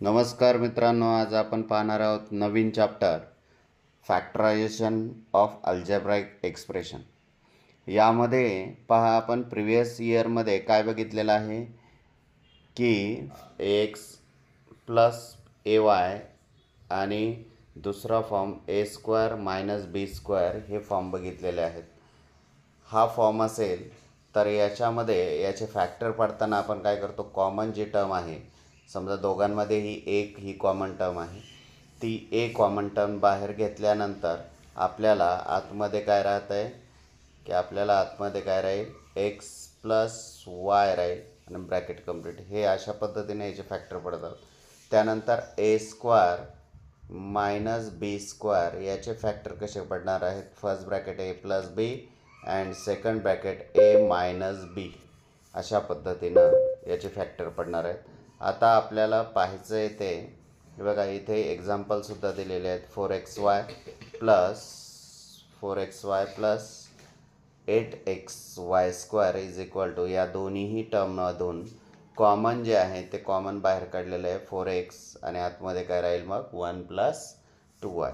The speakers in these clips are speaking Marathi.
नमस्कार मित्रांनो, आज आपण पाहणार आहोत नवीन chapter factorization of algebraic expression. यामध्ये पहा, आपण प्रिव्हियस इयरमध्ये काय बघितलेलं आहे की एक्स प्लस ए वाय आणि दुसरा फॉर्म ए स्क्वेअर मायनस बी स्क्वेअर हे फॉर्म बघितलेले आहेत. हा फॉर्म असेल तर याच्यामध्ये याचे फॅक्टर पडताना आपण काय करतो, कॉमन जी टर्म आहे, समजा दोघांमध्ये ही कॉमन टर्म आहे, ती ए कॉमन टर्म बाहेर घेतल्यानंतर आपल्याला आतमध्ये काय राहतं आहे की आपल्याला आतमध्ये काय राहील, एक्स प्लस वाय राहील आणि ब्रॅकेट कंप्लीट. हे अशा पद्धतीने याचे फॅक्टर पडतात. त्यानंतर a square minus b square याचे फॅक्टर कसे पडणार आहेत, first bracket a plus b and second bracket a minus b, अशा पद्धतीनं याचे फॅक्टर पडणार आहेत. आता आपल्याला पाहायचं आहे ते बघा, इथे एक्झाम्पलसुद्धा दिलेले आहेत. 4xy plus 8xy² is equal to, या दोन्हीही टर्ममधून कॉमन जे आहे ते कॉमन बाहेर काढलेलं आहे 4x आणि आतमध्ये काय राहील मग 1 + 2y.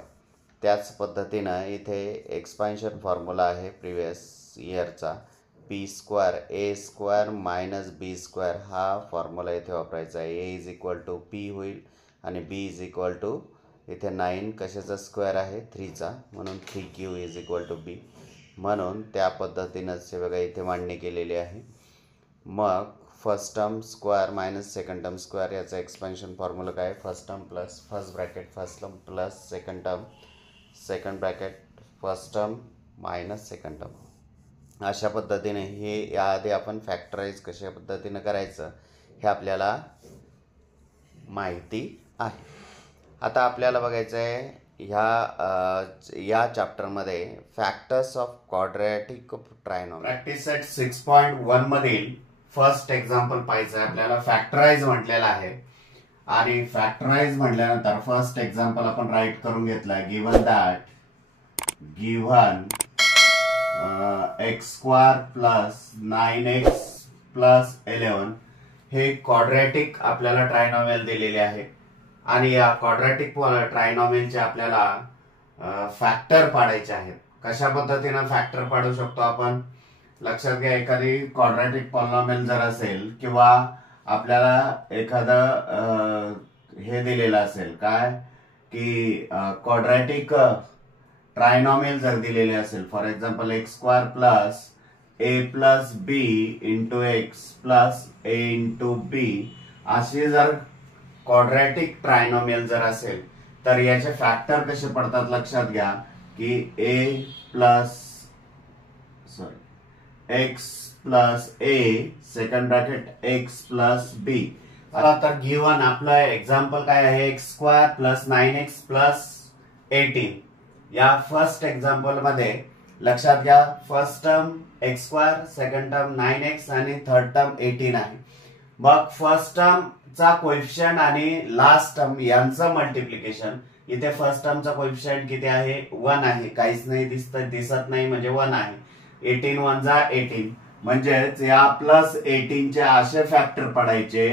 त्याच पद्धतीनं इथे एक्सपान्शन फॉर्म्युला आहे प्रिव्हियस इयरचा, p² a² मायनस b², हा फॉर्म्युला इथे वापरायचा आहे. a is equal to p होईल आणि b इज इक्वल टू, इथे 9 कशाचा स्क्वेअर आहे, 3चा, म्हणून 3q is equal to b. म्हणून त्या पद्धतीनंच हे बघा इथे मांडणी केलेली आहे. मग first term square minus second term square, याचा एक्सपान्शन फॉर्म्युला काय, first term plus first bracket first term plus second term second bracket first term minus second term. अशा पद्धतीने हे याआधी आपण फॅक्टराईज कशा पद्धतीनं करायचं हे आपल्याला माहिती आहे. आता आपल्याला बघायचं आहे या चॅप्टरमध्ये factors of quadratic trinomial. Practice set 6.1 मधील फर्स्ट एक्झाम्पल पाहायचं आहे आपल्याला. फॅक्टराईज म्हटलेलं आहे आणि फॅक्टराईज म्हटल्यानंतर फर्स्ट एक्झाम्पल आपण राईट करून घेतला. Given x² plus 9x plus 11 हे क्वाड्रॅटिक आपल्याला ट्रायनॉमियल दिलेले आहे आणि या क्वाड्रॅटिक ट्रायनॉमियलचे आपल्याला फॅक्टर पाडायचे आहेत. कशा पद्धतीनं फॅक्टर पाडू शकतो आपण, लक्षात घ्या. एखादी क्वाड्रॅटिक पॉलिनॉमियल जर असेल किंवा आपल्याला एखादं हे दिलेलं असेल काय की क्वाड्रॅटिक ट्रायनॉमियल जर दिलेले असेल, for example x² plus a plus b into x plus a into b, असे जर क्वाड्रॅटिक ट्रायनॉमियल जर असेल तर याचे फॅक्टर कसे पडतात लक्षात घ्या की x plus a second bracket x plus b. तर गिव्हन आपलं एक्झाम्पल काय आहे, x² प्लस 9x प्लस 18. या फर्स्ट एक्झाम्पल मध्ये लक्षात घ्या, first term x², second term 9x आणि थर्ड टर्म 18 आहे. मग फर्स्ट टर्मचा कोएफिशियंट आणि लास्ट टर्म यांचं मल्टिप्लिकेशन, इथे फर्स्ट टर्मचा कोएफिशियंट किती आहे, 1 आहे, काहीच नाही दिसत नाही म्हणजे 1 आहे. 18 1 जा 18, म्हणजेच या प्लस 18 चे असे फॅक्टर पडायचे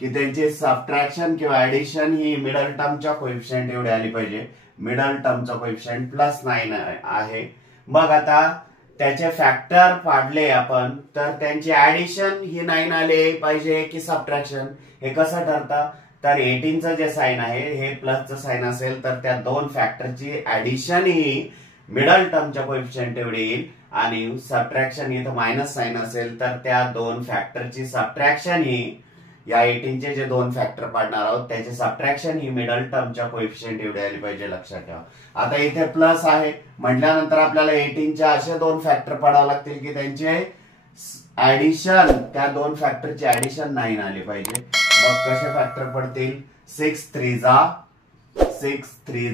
की त्यांची सबट्रॅक्शन किंवा ऍडिशन ही मिडल टर्मच्या कोएफिशियंट एवढी आली पाहिजे. मिडल टर्मचा कोएफिशियंट प्लस 9 आहे. मग आता त्याचे फॅक्टर पाडले आपण तर त्यांची ऍडिशन ही 9 आले पाहिजे की सबट्रॅक्शन, हे कसं ठरतं, तर 18चं जे साइन आहे हे प्लसचं साइन असेल तर त्या दोन फॅक्टरची ऍडिशन ही मिडल टर्मच्या कोएफिशियंट एवढी येईल आणि सबट्रॅक्शन इथं मायनस साइन असेल तर त्या दोन फॅक्टरची सबट्रॅक्शन ही, या 18चे जे दोन फॅक्टर पाडणार आहोत त्याचे सबट्रॅक्शन ही मिडल टर्मच्या कोएफिशियंट एवढी आली पाहिजे, लक्षात ठेवा. आता इथे प्लस आहे म्हटल्यानंतर आपल्याला 18चे असे दोन फॅक्टर पाडावे लागतील की त्यांचे ऍडिशन, त्या दोन फॅक्टरची ऍडिशन 9 आली पाहिजे. मग कसे फॅक्टर पडतील, 6 3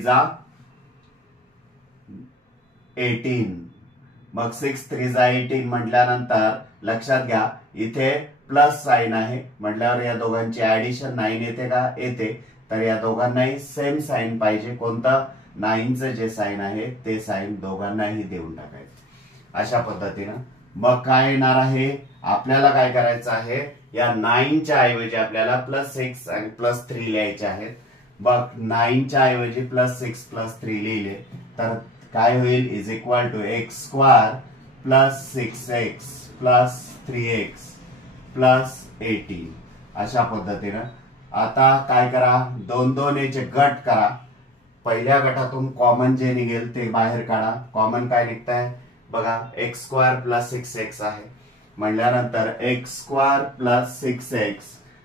जा 18. मग 6 3 जा 18 म्हटल्यानंतर लक्षात घ्या इथे प्लस साइन आहे म्हटल्यावर या दोघांची ऍडिशन 9 येते का, येते. तर या दोघांनाही सेम साइन पाहिजे. कोणतं, 9चं जे साइन आहे ते साइन दोघांनाही देऊन टाकायचं अशा पद्धतीनं. मग काय येणार आहे, आपल्याला काय करायचं आहे, या 9च्या ऐवजी आपल्याला +6 आणि +3 लिहायचे आहेत. बघ 9च्या ऐवजी +6 +3 लिहिले तर काय होईल is equal to x² +6x +3x +18 अशा पद्धतीनं. आता काय करा, 2 याचे गट करा. पहिल्या गटातून कॉमन जे निघेल ते बाहेर काढा. कॉमन काय निघतंय बघा, x² +6x आहे म्हणल्यानंतर x² +6x,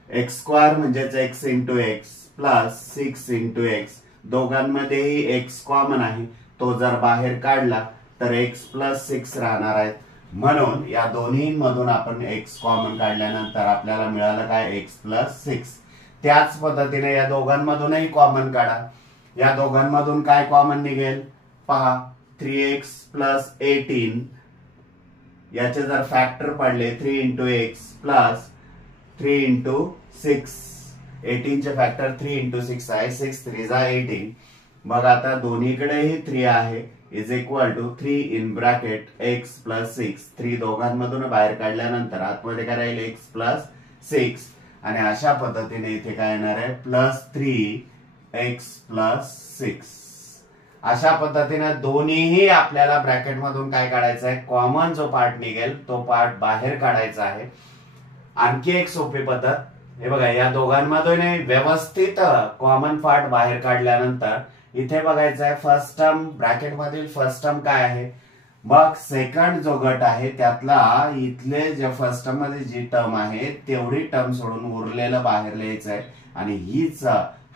x² म्हणजेच x × x +6 × x, दोघांमध्येही x common आहे, तो जर बाहेर काढला तर x +6 राहणार आहेत. म्हणून या दोन्हीमधून आपण x कॉमन काढल्यानंतर आपल्याला मिळालं काय x +6. त्याच पद्धतीने या दोघांमधूनही कॉमन काढा. या दोघांमधून काय कॉमन निघेल पहा, 3x +18 याचे जर फॅक्टर पडले 3 × x 3 × 6, 18 चे फॅक्टर 3 × 6 आहे, 6 3 18. मग आता दोन्हीकडेही 3 आहे इज इक्वल टू 3 (x +6). 3 दोघांमधून बाहेर काढल्यानंतर आतमध्ये काय राहील x +6 आणि अशा पद्धतीने इथे काय येणार आहे +3x +6. अशा पद्धतीने दोन्हीही आपल्याला ब्रॅकेट मधून काय काढायचं आहे, कॉमन जो पार्ट निघेल तो पार्ट बाहेर काढायचा आहे. आणखी एक सोपी पद्धत हे बघा, या दोघांमधून व्यवस्थित कॉमन पार्ट बाहेर काढल्यानंतर इथे बघायचं आहे फर्स्ट टर्म, ब्रॅकेट मधील फर्स्ट टर्म काय आहे, मग सेकंड जो गट आहे त्यातला इथले जे फर्स्ट टर्म मध्ये जी टर्म आहे तेवढी टर्म सोडून उरलेलं बाहेर लिहायचं आहे आणि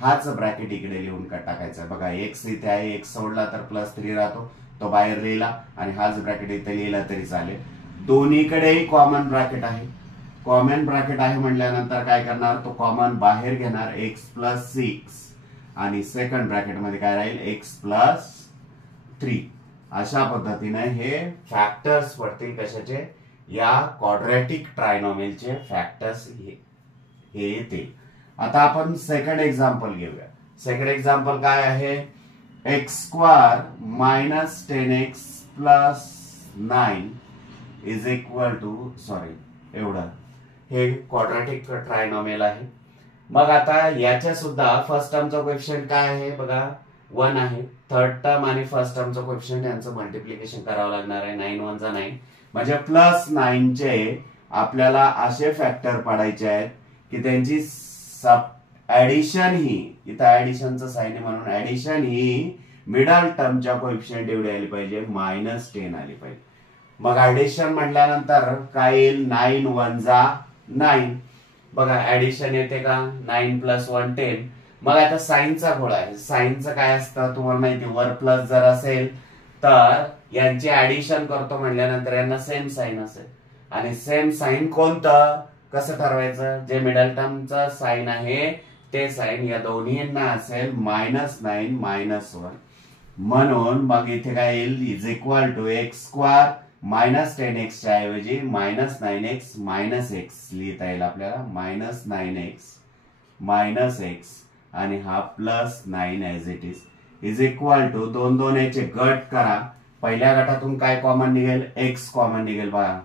हाच ब्रॅकेट इकडे लिहून टाकायचा आहे. बघा x इथे आहे, x सोडला तर +3 राहतो, तो बाहेर लिहिला आणि हाच ब्रॅकेट इथे लिहिला तरी चालेल. दोन्हीकडेही कॉमन ब्रॅकेट आहे. कॉमन ब्रॅकेट आहे म्हटल्यानंतर काय करणार, तो कॉमन बाहेर घेणार x +6 आणि सेकंड ब्रॅकेट मध्ये काय राहील x +3. अशा पद्धतीने हे फॅक्टर्स पडतील कशाचे, या क्वाड्रॅटिक ट्रायनॉमियलचे फॅक्टर्स हे येतील. आता आपण सेकंड एक्झाम्पल घेऊया. सेकंड एक्झाम्पल काय आहे, x² -10x +9 is equal to एवढं हे क्वाड्रॅटिक ट्रायनॉमियल आहे. मग आता याच्या सुद्धा फर्स्ट टर्मचा कोएफिशियंट काय आहे बघा 1 आहे, थर्ड टर्म आणि फर्स्ट टर्मचा कोएफिशियंट यांचं मल्टिप्लिकेशन करावं लागणार आहे. 9 1 = 9 म्हणजे +9 चे आपल्याला असे फॅक्टर पाडायचे आहेत की त्यांची ऍडिशन ही, इथं ऍडिशनचं साइन आहे म्हणून ऍडिशन ही मिडल टर्मच्या कोएफिशियंट एवढी आली पाहिजे -10 आली पाहिजे. मग ऍडिशन म्हटल्यानंतर काय येईल, 9 1 = 9. बघा ऍडिशन येते का, 9 + 1 10. मग आता साइनचा घोळा आहे. साइनचं काय असतं तुम्हाला माहिती, वर प्लस जर असेल तर यांची ऍडिशन करतो म्हटल्यानंतर यांना सेम साइन असेल आणि सेम साइन कोणतं कसं ठरवायचं, जे मिडल टर्मचं साइन आहे ते साइन या दोन्हींना असेल -9 -1. म्हणून मग इथे काय येईल is equal to x² -10x च्या ऐवजी -9x -x लिहिता येईल आपल्याला, -9x -x आणि हा +9 as it is equal to 2 2 याचे गट करा. पहिल्या गटातून काय कॉमन निघेल, x कॉमन निघेल. बघा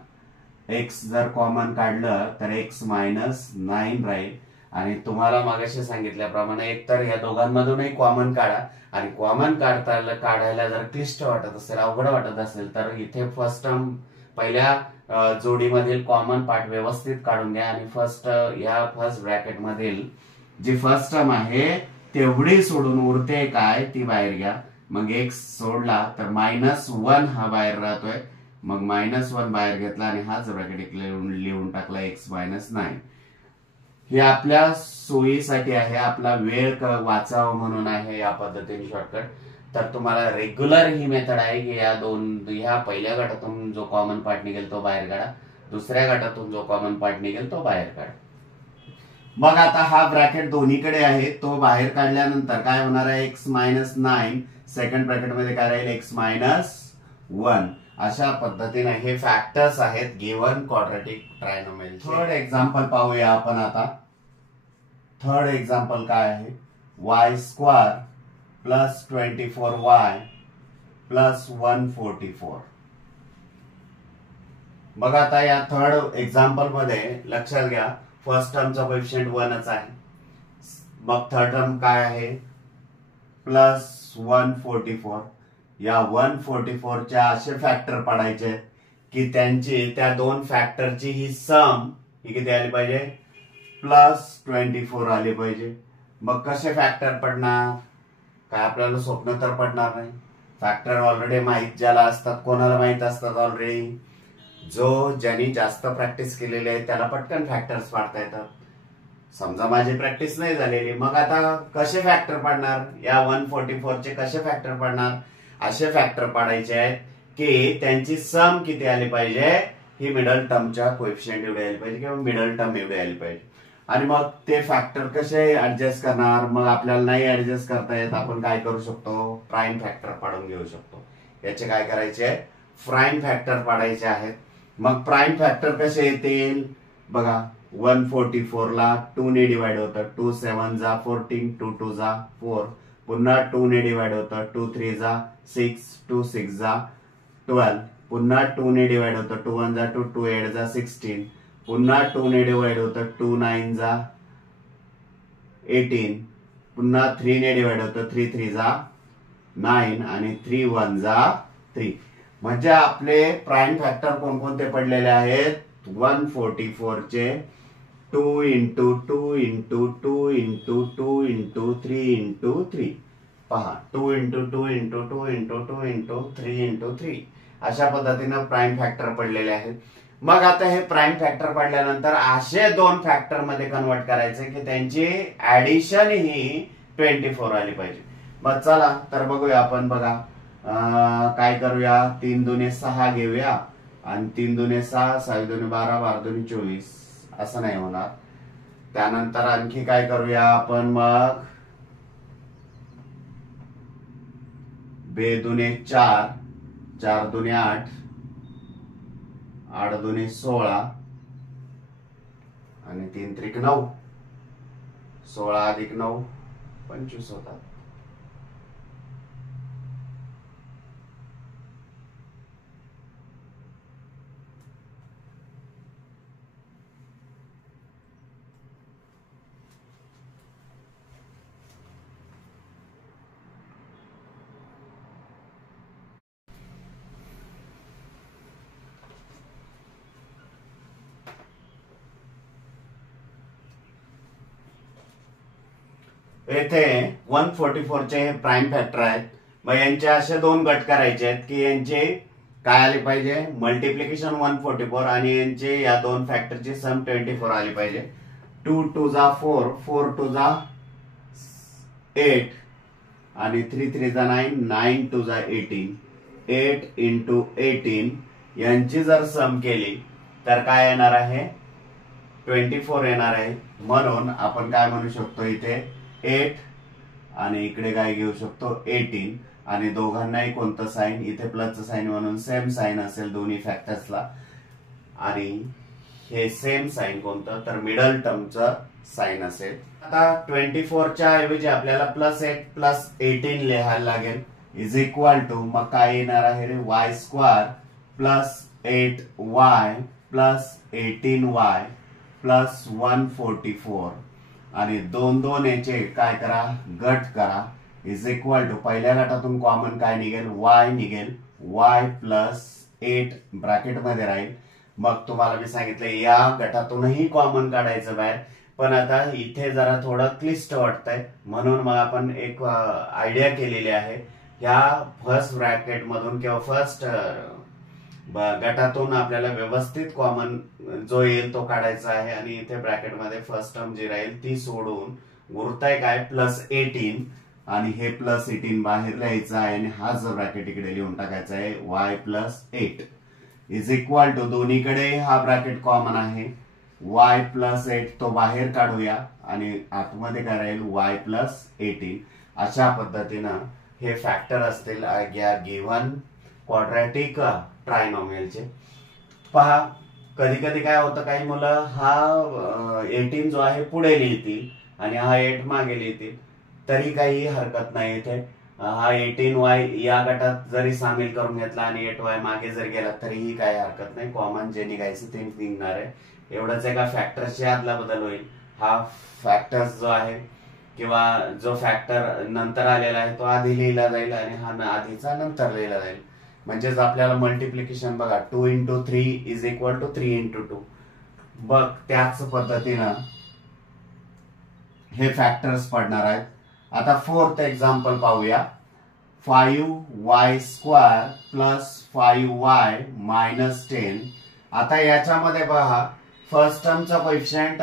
x जर कॉमन काढलं तर x -9 राहील आणि तुम्हाला मागाशी सांगितल्याप्रमाणे एकतर या दोघांमधूनही कॉमन काढा आणि कॉमन काढायला जर क्लिष्ट वाटत असेल, अवघड वाटत असेल तर इथे फर्स्ट टर्म पहिल्या जोडीमधील कॉमन पार्ट व्यवस्थित काढून घ्या आणि फर्स्ट ब्रॅकेट मधील जी फर्स्ट टर्म आहे तेवढी सोडून उरते काय ती बाहेर घ्या. मग x सोडला तर -1 हा बाहेर राहतोय, मग -1 बाहेर घेतला आणि हाच ब्रॅकेट लिहून टाकला x -9. हे आपल्या सोयीसाठी आहे, आपला वेळ वाचावा म्हणून आहे या पद्धतीने शॉर्टकट. तर तुम्हाला रेग्युलर ही मेथड आहे की ह्या पहिल्या गटातून जो कॉमन पार्ट निघेल तो बाहेर काढा, दुसऱ्या गटातून जो कॉमन पार्ट निघेल तो बाहेर काढा. मग आता हा ब्रॅकेट दोन्हीकडे आहे, तो बाहेर काढल्यानंतर काय होणार आहे x -9, सेकंड ब्रॅकेट मध्ये काय राहील x -1. अशा पद्धतीने हे फॅक्टर्स आहेत given quadratic trinomial. Third example पाहूया आपण आता. थर्ड एक्झाम्पल काय आहे, y² +24y +144. बघा आता या थर्ड एक्झाम्पल मध्ये लक्षात घ्या फर्स्ट टर्मचा कोएफिशियंट 1च आहे. मग थर्ड टर्म काय आहे प्लस 144. या 144 च्या असे फॅक्टर पाडायचे की त्यांची त्या दोन फॅक्टरची ही सम ही किती आली पाहिजे प्लस 24 आली पाहिजे. मग कसे फॅक्टर पडणार काय आपल्याला स्वप्न तर पडणार नाही. फॅक्टर ऑलरेडी माहित ज्याला असतात कोणाला माहित असतात ऑलरेडी ज्यांनी जास्त प्रॅक्टिस केलेली आहे त्याला पटकन फॅक्टर्स पाडता येतात. समजा माझी प्रॅक्टिस नाही झालेली मग आता कसे फॅक्टर पाडणार या 144 चे कसे फॅक्टर पाडणार. असे फॅक्टर पाडायचे आहेत की त्यांची सम किती आली पाहिजे ही मिडल टर्मच्या कोएफिशियंट एवढी आली पाहिजे किंवा मिडल टर्म एवढी आली पाहिजे. आणि मग ते फॅक्टर कसे ऍडजस्ट करणार. मग आपल्याला नाही ऍडजस्ट करता येत आपण काय करू शकतो प्राईम फॅक्टर पाडून घेऊ शकतो. याचे काय करायचे प्राईम फॅक्टर पाडायचे आहेत. मग प्राईम फॅक्टर कसे येतील बघा 144 ला 2 ने डिवाइड होतं 2 7 जा 14 2 2 जा 4 पुन्हा 2 ने डिवाइड होतं 2 3 जा 6 2 6 जा 12 पुन्हा 2 ने डिवाइड होतं 2 1 जा 2 2 8 जा 16 पुन्हा 2 ने डिवाइड होतं 2 9 जा 18 पुन्हा 3 ने डिवाइड होतं 3 3 जा 9 आणि 3 1 जा 3. म्हणजे आपले प्राईम फॅक्टर कोणकोणते पडलेले आहेत 144 चे 2 into 2 into 2 into 2 into 3 into 3 पहा 2 into 2 into 2 into 2 into 3 into 3 अशा पद्धतीने प्राईम फॅक्टर पडलेले आहेत. मग आता हे प्राईम फॅक्टर पडल्यानंतर असे दोन फॅक्टर मध्ये कन्वर्ट करायचे की त्यांची ऍडिशन ही 24 आली पाहिजे. मग चला तर बघूया आपण बघा काय करूया 3 दुने 6 घेऊया आणि 3 दुने 6 6 दुने 12 12 दुने 24 असं नाही होणार. त्यानंतर आणखी काय करूया आपण मग 2 दुने 4 4 दुने 8 8 दुने 16 आणि 3 त्रिक 9 16 अधिक 9 25 होतात. येथे 144 चे हे प्राईम फॅक्टर आहेत. मग यांचे असे दोन गट करायचे आहेत की यांचे काय आले पाहिजे मल्टिप्लिकेशन 144 आणि यांचे या दोन फॅक्टरची सम 24 आली पाहिजे. 2 2 जा 4 4 2 जा 8 आणि 3 3 जा 9 9 2 जा 18 8 into 18 यांची जर सम केली तर काय येणार आहे 24 येणार आहे. म्हणून आपण काय म्हणू शकतो इथे 8 आणि इकडे काय घेऊ शकतो 18 आणि दोघांनाही कोणतं साइन इथे प्लसचं साइन म्हणून सेम साइन असेल दोन्ही फॅक्टर्सला आणि हे सेम साइन कोणतं तर मिडल टर्मचं साइन असेल. आता 24 च्या ऐवजी आपल्याला +8 + 18 लिहायला लागेल इज इक्वल टू मग काय येणार आहे रे y² + 8y + 18y + 144 आणि 2 2 याचे काय करा गट करा इज इक्वल टू पहिल्या गटातून कॉमन काय निघेल y निघेल y + 8 ब्रॅकेट मध्ये राहील. मग तुम्हाला मी सांगितलं या गटातूनही कॉमन काढायचं बाहेर पण आता इथे जरा थोडं क्लिष्ट वाटतंय म्हणून मग आपण एक आयडिया केलेली आहे. या फर्स्ट ब्रॅकेट मधून किंवा फर्स्ट गटातून आपल्याला व्यवस्थित कॉमन जो येईल तो काढायचा आहे आणि इथे ब्रॅकेट मध्ये फर्स्ट टर्म जी राहील ती सोडून उरताय काय +18 आणि हे +18 बाहेर लिहायचं आहे आणि हा जो ब्रॅकेट इकडे लिहून टाकायचा आहे y + 8 इज इक्वल टू दोन्हीकडे हा ब्रॅकेट कॉमन आहे y + 8 तो बाहेर काढूया आणि आतमध्ये काय राहील y + 18. अशा पद्धतीनं हे फॅक्टर असतील या गिव्हन क्वाड्रॅटिक ट्रायनॉमियलचे. पहा कधी कधी काय होतं काही मुलं हा 18 जो आहे पुढे लिहितील आणि हा 8 मागे लिहितील तरी काही हरकत नाही. इथे हा 18y या गटात जरी सामील करून घेतला आणि 8y मागे जर गेला तरीही काही हरकत नाही. कॉमन जे निघायचं ते निघणार आहे. एवढंच एका फॅक्टरची आदला बदल होईल. हा फॅक्टर्स जो आहे किंवा जो फॅक्टर नंतर आलेला आहे तो आधी लिहिला जाईल आणि हा आधीचा नंतर लिहिला जाईल. म्हणजेच आपल्याला मल्टिप्लिकेशन बघा 2 × 3 इज इक्वल टू 3 × 2. बघ त्याच पद्धतीनं हे फॅक्टर्स पडणार आहेत. आता फोर्थ एक्झाम्पल पाहूया. 5y² plus 5y minus 10. आता याच्यामध्ये पहा फर्स्ट टर्मचा कोएफिशिएंट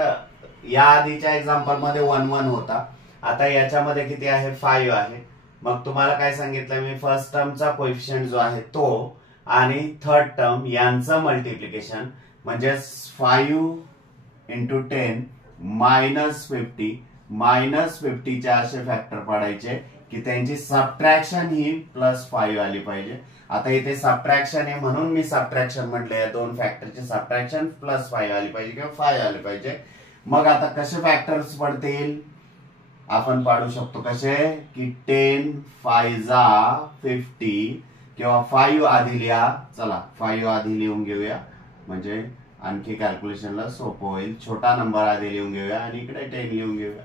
या आधीच्या एक्झाम्पल मध्ये 1 1 होता. आता याच्यामध्ये किती आहे 5 आहे. मग तुम्हाला काय सांगितलं मी फर्स्ट टर्मचा कोएफिशिएंट जो आहे तो आणि थर्ड टर्म यांचं मल्टिप्लिकेशन म्हणजे 5 × 10 मायनस 50 मायनस 50 चे असे फॅक्टर पडायचे की त्यांची सबट्रॅक्शन ही +5 आली पाहिजे. आता इथे सबट्रॅक्शन आहे म्हणून मी सबट्रॅक्शन म्हटले. या दोन फॅक्टरची सबट्रॅक्शन +5 आली पाहिजे किंवा 5 आले पाहिजे. मग आता कसे फॅक्टर्स पडतील आपण पाडू शकतो. कसे की 10 5 50 किंवा 5 आधी लिहा. चला 5 आधी लिहून घेऊया म्हणजे आणखी कॅल्क्युलेशनला सोपं होईल. छोटा नंबर आधी लिहून घेऊया आणि इकडे 10 लिहून घेऊया.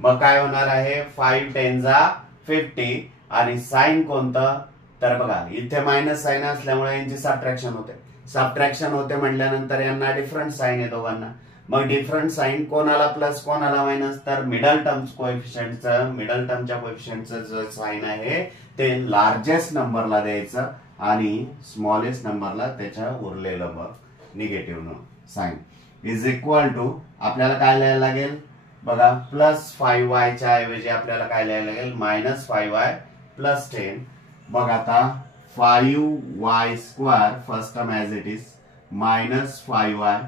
मग काय होणार आहे 5 10 50 आणि साइन कोणतं तर बघा इथे मायनस साइन असल्यामुळे यांची सबट्रॅक्शन होते. सबट्रॅक्शन होते म्हटल्यानंतर यांना डिफरंट साइन आहे दोघांना. मग डिफरंट साइन कोणाला प्लस कोणाला मायनस तर मिडल टर्मच्या कोएफिशिएंटचं जो साइन आहे ते लार्जेस्ट नंबरला द्यायचं आणि स्मॉलेस्ट नंबरला त्याच्या उरलेलं मग negative sign is equal to आपल्याला काय लिहायला लागेल बघा +5y च्या ऐवजी आपल्याला काय लिहायला लागेल -5y + 10. मग आता 5y² first term as it is -5y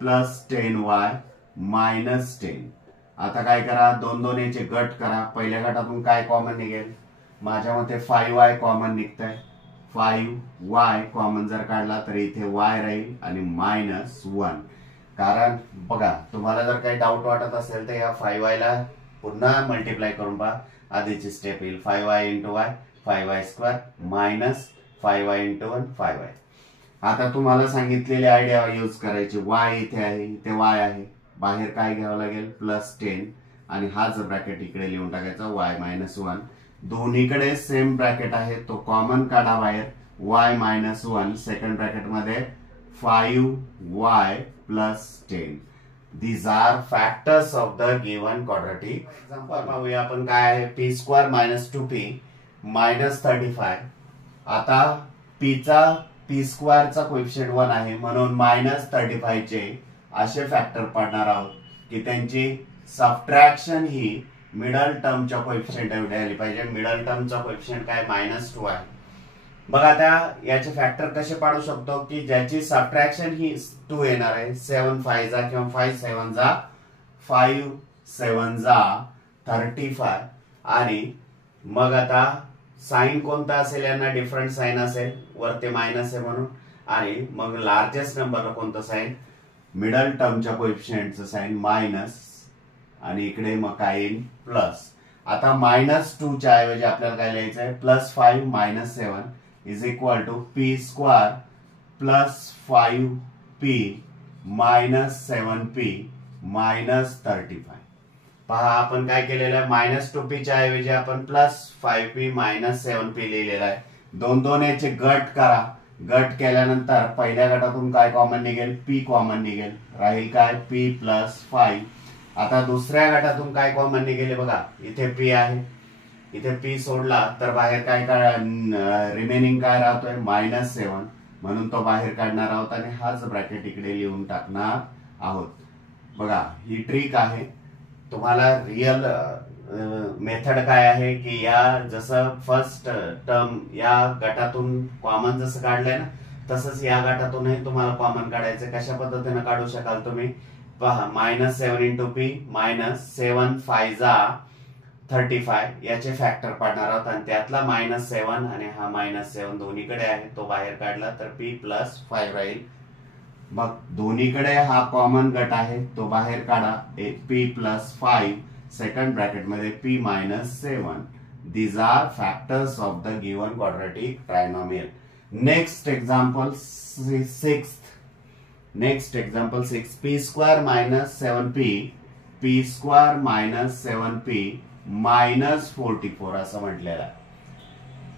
+ 10y -10. आता काय करा 2 2 याचे गट करा. पहिल्या गटातून काय कॉमन निघेल माझ्या मते 5y कॉमन निघतंय. 5y कॉमन जर काढला तर इथे y राहील आणि -1. कारण बघा तुम्हाला जर काही डाऊट वाटत असेल तर या 5y ला पुन्हा मल्टिप्लाय करून पहा. आधीची स्टेप येईल 5y × y 5y² -5y × 1 5y. आता तुम्हाला सांगितलेली आयडिया यूज करायची. y इथे आहे इथे y आहे बाहेर काय घ्यावं लागेल +10 आणि हाच ब्रॅकेट इकडे लिहून टाकायचा y -1. दोन्हीकडे सेम ब्रॅकेट आहे तो कॉमन काढा बाहेर y -1 सेकंड ब्रॅकेट मध्ये 5y + 10. These are factors of the given quadratic. Example पाहूया आपण काय आहे p² - 2p -35. आता p चा कोएफिशिएंट 1 आहे म्हणून -35 चे असे फॅक्टर पडणार आहोत की त्यांची सबट्रॅक्शन ही मिडल टर्मच्या कोएफिशिएंट एवढी आली पाहिजे. मिडल टर्मचा कोएफिशिएंट काय -2 आहे. बघा आता याचे फॅक्टर कसे पाडू शकतो की ज्याची सबट्रॅक्शन ही 2 येणार आहे. 7 5 किंवा 5 7 35 आणि मग आता साइन कोणता असेल यांना डिफरंट साइन असेल वरती मायनस आहे म्हणून आणि मग लार्जेस्ट नंबरला कोणतं साइन मिडल टर्मच्या कोएफिशिएंटचं साइन मायनस आणि इकडे मग काय येईल प्लस. आता -2 च्या ऐवजी आपल्याला काय लिहायचं आहे +5 - 7 is equal to p² + 5p -7p -35. पहा आपण काय केलेलं आहे -2p च्या ऐवजी आपण +5p -7p लिहिलेलं आहे. 2 2 याचे गट करा. गट केल्यानंतर पहिल्या गटातून काय कॉमन निघेल p कॉमन निघेल राहील काय p + 5. आता दुसऱ्या गटातून काय कॉमन निघेल बघा इथे p आहे इथे p सोडला तर बाहेर काय रिमेनिंग काय राहतोय -7 म्हणून तो बाहेर काढणार आहोत आणि हाच ब्रॅकेट इकडे लिहून टाकणार आहोत. बघा ही ट्रिक आहे. तुम्हाला रियल मेथड काय आहे की या जसं फर्स्ट टर्म या गटातून कॉमन जसं काढलंय ना तसंच या गटातूनही तुम्हाला कॉमन काढायचं. कशा पद्धतीने काढू शकाल तुम्ही पहा -7 × p -7 5 35 याचे फॅक्टर पाडणार आहोत आणि त्यातला -7 आणि हा -7 दोन्हीकडे आहे तो बाहेर काढला तर p + 5 राहील. मग दोन्हीकडे हा कॉमन गट आहे तो बाहेर काढा p + 5 सेकंड ब्रॅकेट मध्ये p -7. These are factors of the given quadratic trinomial. Next example 6th next example 6 p square minus 7p p square minus 7p minus 44 असं म्हटलेलं आहे.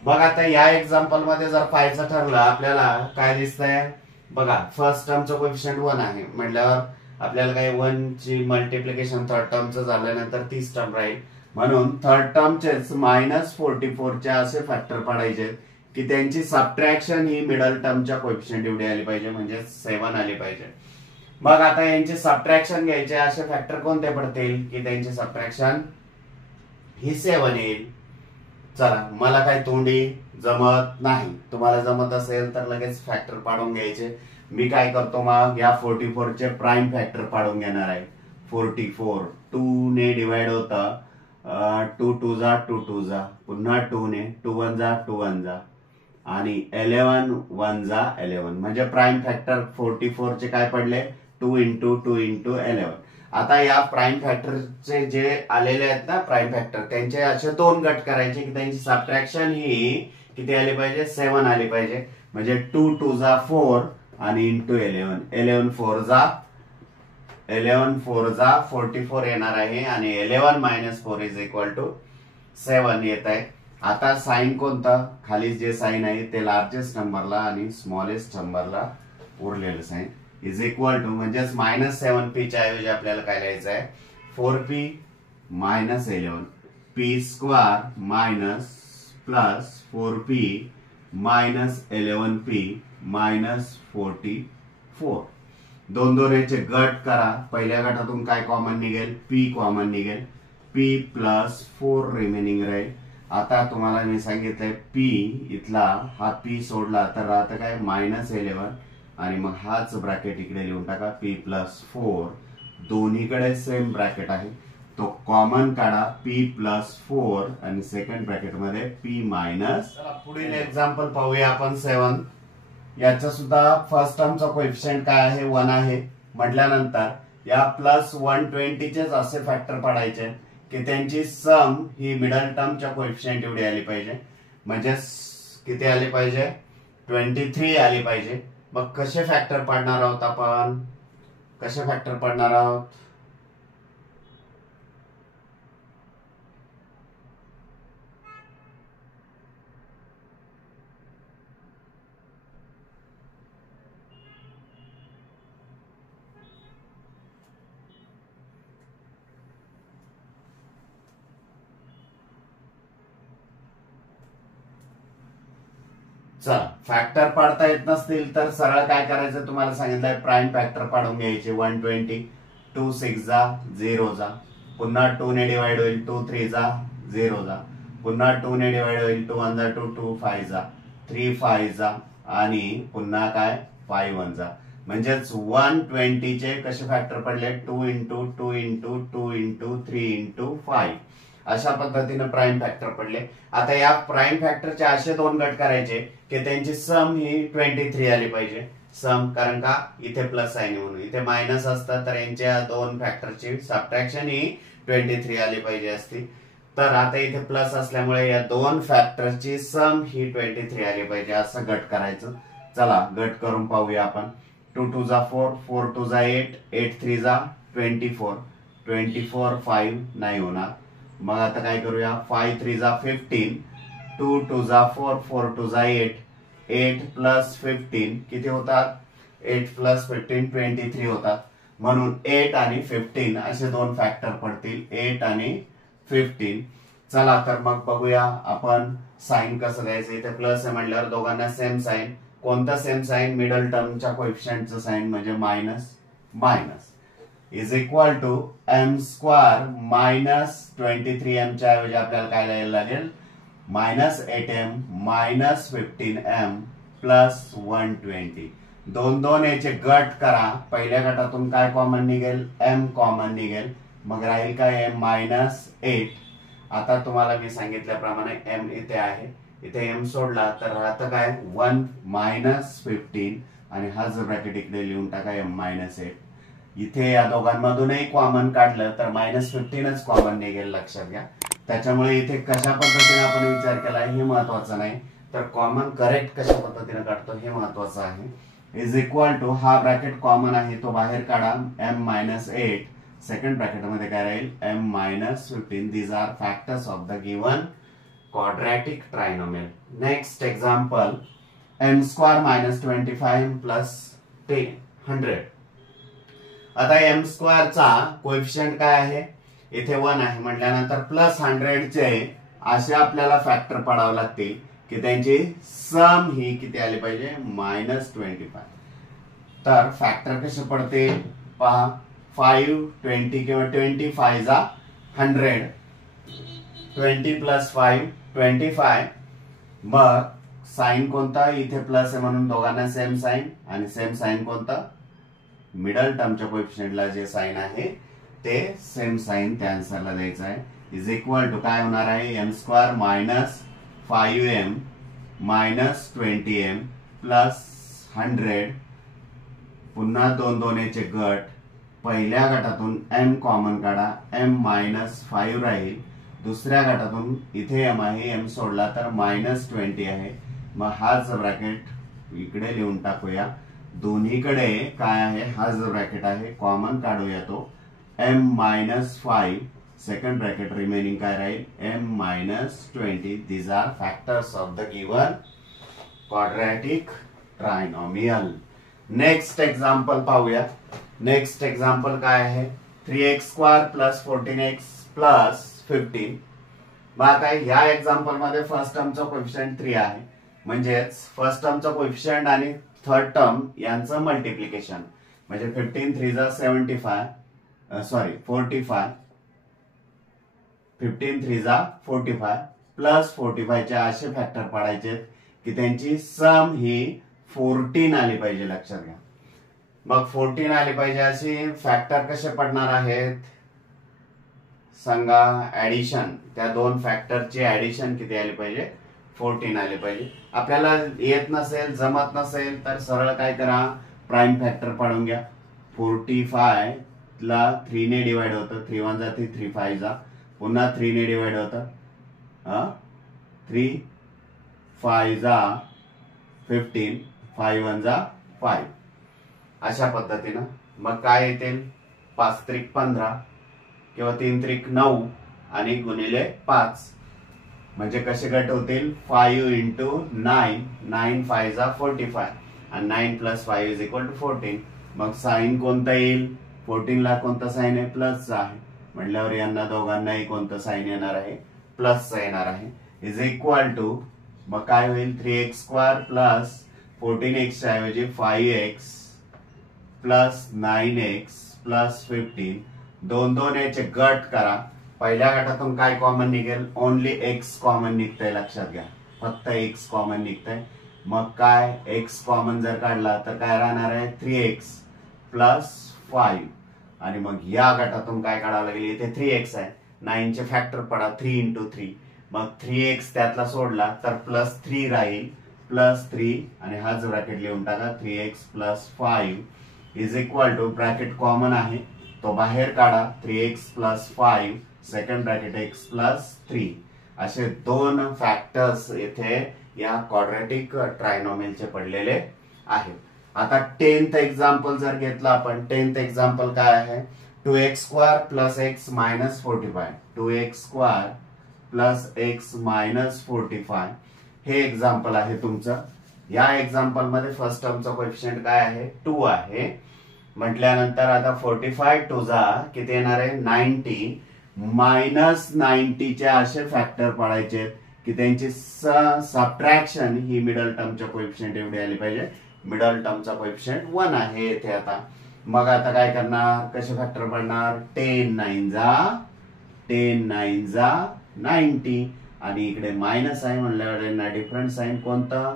बघा आता या एक्झाम्पल मध्ये जर पाहायचं ठरलं आपल्याला काय दिसतंय बघा, फर्स्ट टर्मचं कोएफिशियंट 1 आहे म्हटल्यावर आपल्याला काय 1 ची मल्टिप्लिकेशन थर्ड टर्मचं झाल्यानंतर 30 टर्म राहील, म्हणून थर्ड टर्मचेच मायनस 44 चे असे फॅक्टर पडायचे की त्यांची सबट्रॅक्शन ही मिडल टर्मच्या कोएफिशियंट एवढी आली पाहिजे, म्हणजे 7 आली पाहिजे. मग आता यांचे सबट्रॅक्शन घ्यायचे असे फॅक्टर कोणते पडतील की त्यांची सबट्रॅक्शन ही 7 येईल. चला, मला काही तोंडी जमत नाही, तुम्हाला जमत असेल तर लगेच फॅक्टर पाडून घ्यायचे. मी काय करतो मग या 44 चे प्राइम फॅक्टर पाडून घेणार आहे. 44 2 ने डिवाइड होतं, 2 2 जा 2 2 जा, पुन्हा 2 ने, 2 1 जा 2 1 जा आणि 11 1 जा 11, म्हणजे प्राइम फॅक्टर 44 चे काय पडले 2 इंटू 2 इंटू 11. आता या प्राइम फॅक्टरचे जे आलेले आहेत ना प्राइम फॅक्टर, त्यांचे असे दोन गट करायचे की त्यांची सबट्रॅक्शन ही किती आली पाहिजे 7 आली पाहिजे, म्हणजे 2 2 जा 4 आणि इंटू 11, 11 4 जा 44 येणार आहे आणि 11 मायनस 4 इज इक्वल टू 7 येत आहे. आता साइन कोणता, खाली जे साइन आहे ते लार्जेस्ट नंबरला आणि स्मॉलेस्ट नंबरला उरलेलं साइन इज इक्वल टू, म्हणजेच मायनस 7p च्या ऐवजी आपल्याला काय लिहायचं आहे 4p minus 11 p square minus plus 4p minus 11p minus 44. दोन दोन्हीचे गट करा, पहिल्या गटातून काय कॉमन निघेल p कॉमन निघेल, p प्लस 4 रिमेनिंग राहील. आता तुम्हाला मी सांगितलंय p इथला हा p सोडला तर राहतं काय मायनस 11 आणि मग हाच ब्रॅकेट इकडे लिहून टाका p प्लस 4, दोन्हीकडे सेम ब्रॅकेट आहे तो कॉमन काढा p प्लस 4 आणि सेकंड ब्रॅकेट मध्ये p मायनस. पुढील एक्झाम्पल पाहूया आपण 7. याचा सुद्धा फर्स्ट टर्मचा कोएफिशियंट काय आहे 1 आहे म्हटल्यानंतर या प्लस 120 चेच असे फॅक्टर पडायचे की त्यांची सम ही मिडल टर्मच्या कोएफिशियंट एवढी आली पाहिजे, म्हणजे किती आली पाहिजे 23 आली पाहिजे. मग कसे फॅक्टर पाडणार आहोत आपण, कसे फॅक्टर पाडणार आहोत चला, फॅक्टर पाडता येत नसतील तर सरळ काय करायचं तुम्हाला सांगितलंय प्राइम फॅक्टर पाडून घ्यायचे. 120 2 6 जा 0 जा, पुन्हा 2 ने डिवाइड होईल 2 3 जा 0 जा, पुन्हा 2 ने डिवाइड होईल 2 1 जा 2 2 5 जा 3 5 जा आणि पुन्हा काय 5 1 जा, म्हणजेच 120 चे कसे फॅक्टर पडले 2 इंटू 2 इंटू 2 इंटू 3 इंटू 5 अशा पद्धतीने प्राइम फॅक्टर पडले. आता या प्राइम फॅक्टरचे असे दोन गट करायचे की त्यांची सम ही 23 आली पाहिजे. सम कारण का इथे प्लस आहे म्हणून, इथे मायनस असतं तर यांच्या दोन फॅक्टरची सबट्रॅक्शन ही 23 आली पाहिजे असती. तर आता इथे प्लस असल्यामुळे या दोन फॅक्टरची सम ही 23 आली पाहिजे असं गट करायचं. चला गट करून पाहूया आपण. 2 2 जा 4 4 2 जा 8 8 3 जा 24 24 5 नाही होणार. मग आता काय करूया 5 3 जा 15 2 2 जा 4 4 2 जा 8 8 प्लस 15 किती होतात 8 प्लस 15 23 होतात. म्हणून 8 आणि 15 असे दोन फॅक्टर पडतील 8 आणि 15. चला तर मग बघूया आपण साइन कसं द्यायचं. इथे प्लस आहे म्हटल्यावर दोघांना सेम साइन. कोणता सेम साइन मिडल टर्मच्या कोएफिशियंटचं साइन म्हणजे minus minus is equal to M square minus 23m च्या ऐवजी आपल्याला काय लिहायला लागेल minus 8m minus 15m plus 120. दोन दोन याचे गट करा. पहिल्या गटातून काय कॉमन निघेल m कॉमन निघेल, मग राहील काय m मायनस 8. आता तुम्हाला मी सांगितल्याप्रमाणे m इथे आहे, इथे m सोडला तर राहतं काय 1 मायनस 15 आणि हा जो ब्रॅकेट इकडे लिहून टाका m मायनस 8. इथे या दोघांमधूनही कॉमन काढलं तर मायनस 15च कॉमन निघेल लक्षात घ्या. त्याच्यामुळे इथे कशा पद्धतीने आपण विचार केला हे महत्वाचं नाही, तर कॉमन करेक्ट कशा पद्धतीने काढतो हे महत्वाचं आहे. इज इक्वल टू हा ब्रॅकेट कॉमन आहे तो बाहेर काढा m-8 सेकंड ब्रॅकेट मध्ये काय राहील m-15 these are factors of the given quadratic trinomial. Next example m square minus 25 plus 100. आता m स्क्वेअर चा कोएफिशियंट काय आहे इथे 1 आहे म्हटल्यानंतर प्लस 100 चे असे आपल्याला फॅक्टर पडावे लागतील की त्यांची सम ही किती आली पाहिजे -25. तर फॅक्टर कसे पडते पहा 5 20 किंवा 25 जा 100 20 प्लस 5 25. मग साइन कोणता इथे प्लस आहे म्हणून दोघांना सेम साइन आणि सेम साइन कोणता मिडल टर्मच्या कोएफिशियंटला जे साइन आहे ते सेम साइन त्या आन्सरला द्यायचं आहे इज इक्वल टू काय होणार आहे m square minus 5m minus 20m plus 100 पुन्हा दोन दोन्हीचे गट पहिल्या गटातून m कॉमन काढा m मायनस 5 राहील दुसऱ्या गटातून इथे m आहे m सोडला तर -20 आहे मग हाच ब्रॅकेट इकडे लिहून टाकूया दोन्हीकडे काय आहे हाच ब्रॅकेट आहे कॉमन काढूया तो m-5 सेकंड ब्रॅकेट रिमेनिंग काय राहील m-20 these are factors of the given quadratic trinomial. Next example पाहूया. नेक्स्ट एक्झाम्पल काय आहे 3x² प्लस 14x प्लस 15. मग आता ह्या एक्झाम्पल मध्ये फर्स्ट टर्मचा कोएफिशियंट 3 आहे म्हणजेच फर्स्ट टर्मचा कोएफिशियंट आणि थर्ड टर्म यांचं मल्टिप्लिकेशन म्हणजे 15 3 जा 75 सॉरी 45 15 3 जा 45 प्लस 45 चे असे फॅक्टर पडायचे की त्यांची सम ही 14 आली पाहिजे लक्षात घ्या. मग 14 आली पाहिजे अशी फॅक्टर कसे पडणार आहेत सांगा ऍडिशन त्या दोन फॅक्टरची ऍडिशन किती आली पाहिजे 14 आले पाहिजे. आपल्याला येत नसेल जमत नसेल तर सरळ काय करा प्राइम फॅक्टर पाडून घ्या 45 ला 3 ने डिवाइड होतं 3 1 जा 3 5 जा पुन्हा 3 ने डिवाइड होतं 3 5 जा 15 5 1 जा 5 अशा पद्धतीनं मग काय येतील 5 त्रिक 15 किंवा 3 त्रिक 9 आणि गुणिले 5 म्हणजे कसे गट होतील 5 इंटू 9 9 5 जा 45 आणि 9 प्लस 5 इज इक्वल टू 14. मग साइन कोणता येईल 14 ला कोणता साइन आहे प्लसचा आहे म्हटल्यावर यांना दोघांनाही कोणता साइन येणार आहे प्लसचा येणार आहे इज इक्वल टू मग काय होईल 3x² प्लस 14x च्या ऐवजी 5x प्लस 9x प्लस 15 दोन दोन याचे गट करा पहिल्या गटातून काय कॉमन निघेल ओनली x कॉमन निघतंय लक्षात घ्या फक्त x कॉमन निघतंय मग काय x कॉमन जर काढला तर काय राहणार आहे 3x प्लस 5 आणि मग या गटातून काय काढावं लागेल इथे 3x आहे 9 चे फॅक्टर पडा 3 इंटू 3 मग 3x त्यातला सोडला तर प्लस 3 राहील प्लस 3 आणि हाच ब्रॅकेट लिहून टाका 3x plus 5 is equal two bracket common आहे तो बाहेर काढा 3x plus 5 second bracket x plus 3 असे दोन फॅक्टर्स इथे या क्वाड्रॅटिक ट्रायनॉमियलचे पडलेले आहेत. आता 10th एक्झाम्पल जर घेतला आपण 10th एक्झाम्पल काय आहे 2x² plus x minus 45 2x² plus x minus 45 हे एक्झाम्पल आहे तुमचं. या एक्झाम्पल मध्ये फर्स्ट टर्मचा कोएफिशियंट काय आहे 2 आहे म्हटल्यानंतर आता 45 2 जा किती येणार आहे 90 मायनस 90 चे असे फॅक्टर पडायचे की त्यांची सबट्रॅक्शन ही मिडल टर्मच्या कोएफिशियंट एवढी आली पाहिजे मिडल टर्मचा कोएफिशियंट 1 आहे येथे. आता मग आता काय करणार कसे फॅक्टर पडणार 10 9 जा 90 आणि इकडे मायनस आहे म्हणल्यावर डिफरंट साइन कोणता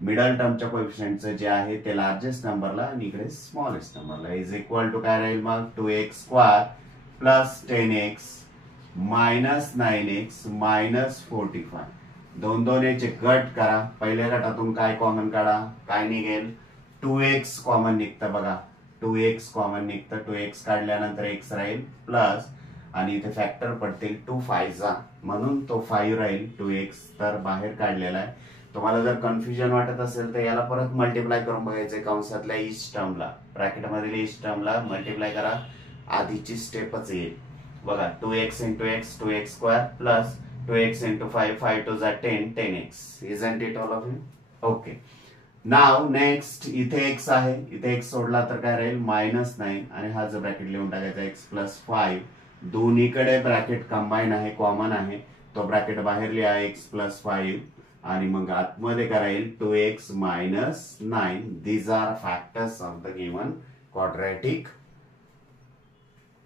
मिडल टर्मच्या कोएफिशियंटचं जे आहे ते लार्जेस्ट नंबरला आणि इकडे स्मॉलेस्ट नंबरला इज इक्वल टू काय राहील मग 2x² plus 10x minus 9x minus 45 दोन दोन याचे गट करा पहिल्या गटातून काय कॉमन काढा काय निघेल 2x कॉमन निघतं बघा 2x कॉमन निघतं 2x काढल्यानंतर x राहील प्लस आणि इथे फॅक्टर पडतील 2 5 जा म्हणून तो 5 राहील 2x तर बाहेर काढलेला आहे तुम्हाला जर कन्फ्युजन वाटत असेल तर याला परत मल्टिप्लाय करून बघायचंय कंसातल्या ईच टर्मला, ब्रॅकेटमधील ईच टर्मला मल्टिप्लाय करा, आधीची स्टेपच येईल बघा. 2x into X 2x square plus 2x into 5 5 two जा 10 10x. Isn't it all of you? Okay. Now next इथे x आहे, इथे x सोडला तर काय राहील -9 आणि हा जो ब्रॅकेट लिहून टाकायचा x प्लस 5. दोन्हीकडे ब्रॅकेट कंबाईन आहे, कॉमन आहे, तो ब्रॅकेट बाहेर लिहा x प्लस 5 आणि मग आतमध्ये करायला 2x minus 9. These are factors of the given quadratic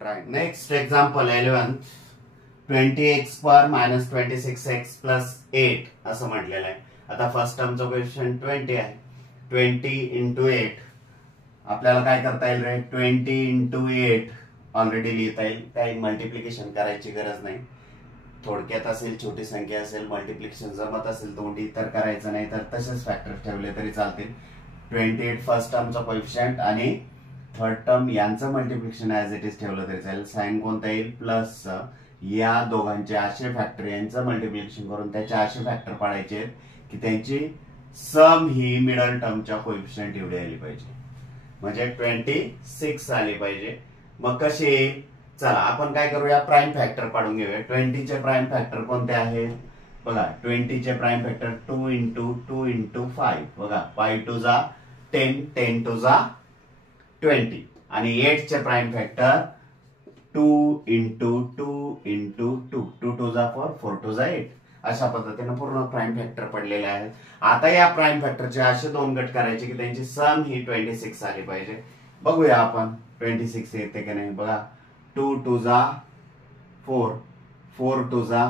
triangle. Next example 11th. 20x square minus 26x plus 8 असं म्हटलेलं आहे. आता फर्स्ट टर्मचं क्वेश्चन 20 आहे. 20 इंटू 8 आपल्याला काय करता येईल रे? 20 इंटू 8 ऑलरेडी लिहिता येईल, काही मल्टिप्लिकेशन करायची गरज नाही. थोडक्यात असेल, छोटी संख्या असेल, मल्टिप्लिकेशन जमत असेल तोंडी तर करायचं, नाही तर तसेच फॅक्टर ठेवले तरी चालतील. 28 फर्स्ट टर्मचा कोएफिशियंट आणि थर्ड टर्म यांचं मल्टिप्लिकेशन ऍज इट इज ठेवलं तरी चालेल. साइन कोणता येईल? प्लस. या दोघांचे असे फॅक्टर यांचं मल्टिप्लिकेशन करून त्याचे असे फॅक्टर पाडायचे की त्यांची सम ही मिडल टर्मच्या कोएफिशियंट एवढी आली पाहिजे, म्हणजे 26 आली पाहिजे. मग कशी येईल? चला आपण काय करूया, प्राइम फॅक्टर पाडून घेऊया. 20 चे प्राइम फॅक्टर कोणते आहे बघा? 20 चे प्राइम फॅक्टर 2 इंटू 2 इंटू 5 बघा. 5 टू जा 10 10 टू जा 20 आणि 8 चे prime factor 2 into 2 into 2 2 two जा 4 4 टू जा 8. अशा पद्धतीने पूर्ण प्राइम फॅक्टर पडलेले आहेत. आता या प्राइम फॅक्टरचे असे दोन गट करायचे की त्यांची सम ही 26 आली पाहिजे. बघूया आपण 26 येते की नाही बघा. 2 टू जा 4 4 टू जा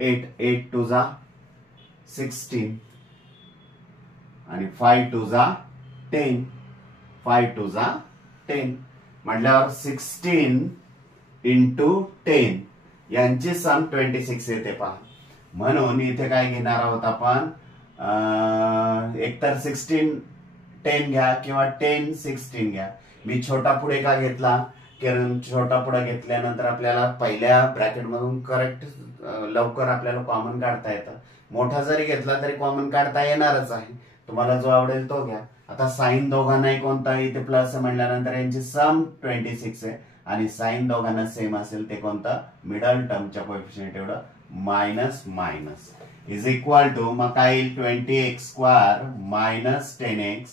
8 8 टू जा 16 आणि 5 टू जा 10 5 टू जा 10 म्हटल्यावर 16 इंटू 10 यांची सम 26 येते पहा. म्हणून इथे काय घेणार आहोत आपण? एकतर 16 10 घ्या किंवा 10 16 घ्या. मी छोटा पुढे का घेतला? कारण छोटा पुढे घेतल्यानंतर आपल्याला पहिल्या ब्रॅकेट मधून करेक्ट लवकर आपल्याला कॉमन काढता येतं. मोठा जरी घेतला तरी कॉमन काढता येणारच आहे. तुम्हाला जो आवडेल तो घ्या. आता साइन दोघांनाही कोणता इथे प्लस म्हटल्यानंतर यांची सम 26 आहे आणि साइन दोघांना सेम असेल ते कोणतं? मिडल टर्मच्या कोएफिशियंट एवढं minus minus is equal to मग काय येईल? 20x square minus 10x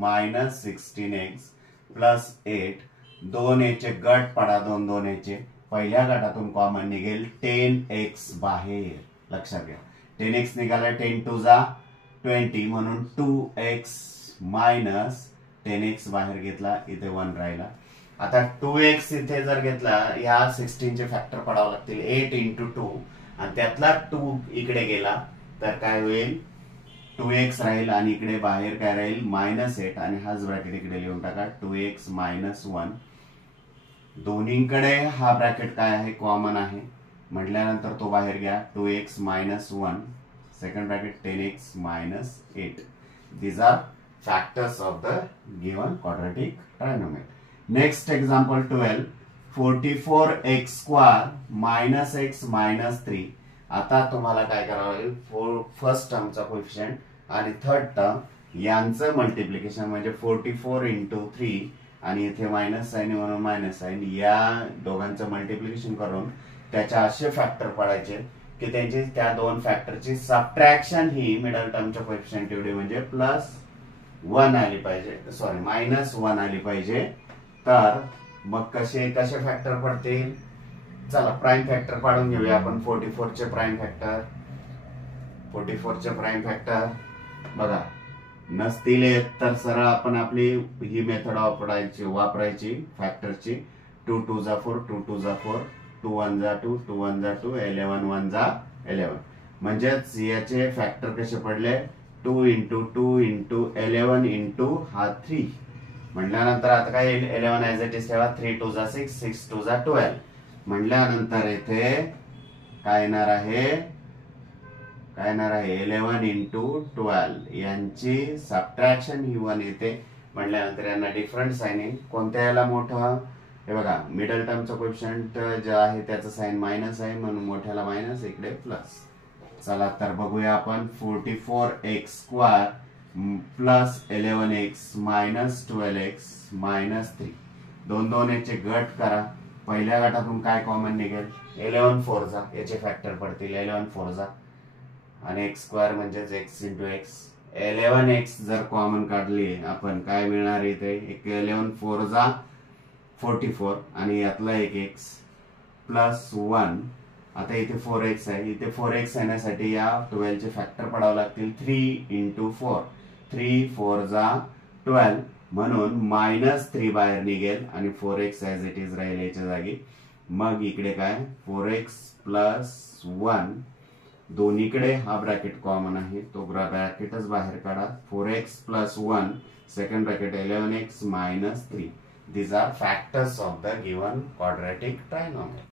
minus 16x plus 8. 2a चे गट पडा, 2 2a चे. पहिल्या गटातून कॉमन निघेल 10x बाहेर. लक्षात घ्या 10x निघाला. 10 टू जा 20 म्हणून 2x मायनस 10x बाहेर घेतला, इथे 1 राहिला. आता 2x इथे जर घेतला, या 16 चे फॅक्टर पडावं लागतील. 8 इंटू 2 आणि त्यातला 2 इकडे गेला तर काय होईल? 2x राहील आणि इकडे बाहेर काय राहील? -8 आणि हाच ब्रॅकेट इकडे लिहून टाका 2x मायनस 1. दोन्हीकडे हा ब्रॅकेट काय आहे? कॉमन आहे म्हटल्यानंतर तो बाहेर घ्या. 2x minus 1 second bracket 10x minus 8. These are factors of the given quadratic trinomial. Next example 12. 44x square minus x minus 3. आता तुम्हाला काय करावं लागेल? फर्स्ट टर्मचा कोएफिशियंट आणि थर्ड टर्म यांचं मल्टिप्लिकेशन म्हणजे 44 इंटू 3 आणि इथे मायनस साइन म्हणून मायनस साइन, या दोघांचं मल्टिप्लिकेशन करून त्याच्या असे फॅक्टर पाडायचे की त्यांची त्या दोन फॅक्टरची सबट्रॅक्शन ही मिडल टर्मच्या कोएफिशियंट एवढी म्हणजे +1 आली पाहिजे, सॉरी -1 आली पाहिजे. तर मग कसे फॅक्टर पडतील? चला प्राइम फॅक्टर पाडून घेऊया आपण. 44 चे प्राइम फॅक्टर, 44 चे प्राइम फॅक्टर बघा नसतील तर सरळ आपण आपली ही मेथड वापरायची फॅक्टरची. 2 टू जा 4 2 टू जा 4 2 1 जा 2 2 1 जा 2 11 1 जा 11. म्हणजेच याचे फॅक्टर कसे पडले? 2 इंटू 2 इंटू 11 इंटू हा 3 म्हटल्यानंतर आता काय येईल? 11 ऍज इट इज ठेवा. 3 टू जा 6 6 टू जा 12 म्हटल्यानंतर इथे काय येणार आहे? 11 इंटू 12 यांची सबट्रॅक्शन ही 1 येते म्हटल्यानंतर यांना डिफरंट साइन येईल. कोणत्या याला मोठं? हे बघा मिडल टर्मचं कोएफिशियंट जे आहे त्याचं साइन मायनस आहे म्हणून मोठ्याला मायनस, इकडे प्लस. चला तर बघूया आपण 44x² plus 11x minus 12x minus 3. दोन दोन याचे गट करा. पहिल्या गटातून काय कॉमन निघेल? 11 4 जा, याचे फॅक्टर पडतील 11 4 जा आणि x² म्हणजेच x इंटू एक्स. 11x जर कॉमन काढली आपण काय मिळणार इथे? 11 4 जा 44 आणि यातला एक x प्लस 1. आता इथे 4x आहे, इथे 4x येण्यासाठी या 12 चे फॅक्टर पडावे लागतील 3 इंटू 4. 3 4 जा 12 म्हणून -3 बाहेर निघेल आणि 4x ऍज इट इज राहील याच्या जागी. मग इकडे काय? 4x plus 1. दोन्हीकडे हा ब्रॅकेट कॉमन आहे, तो ब्रॅकेटच बाहेर काढा. 4x plus 1 second bracket 11x minus 3. These are factors of the given quadratic trinomial.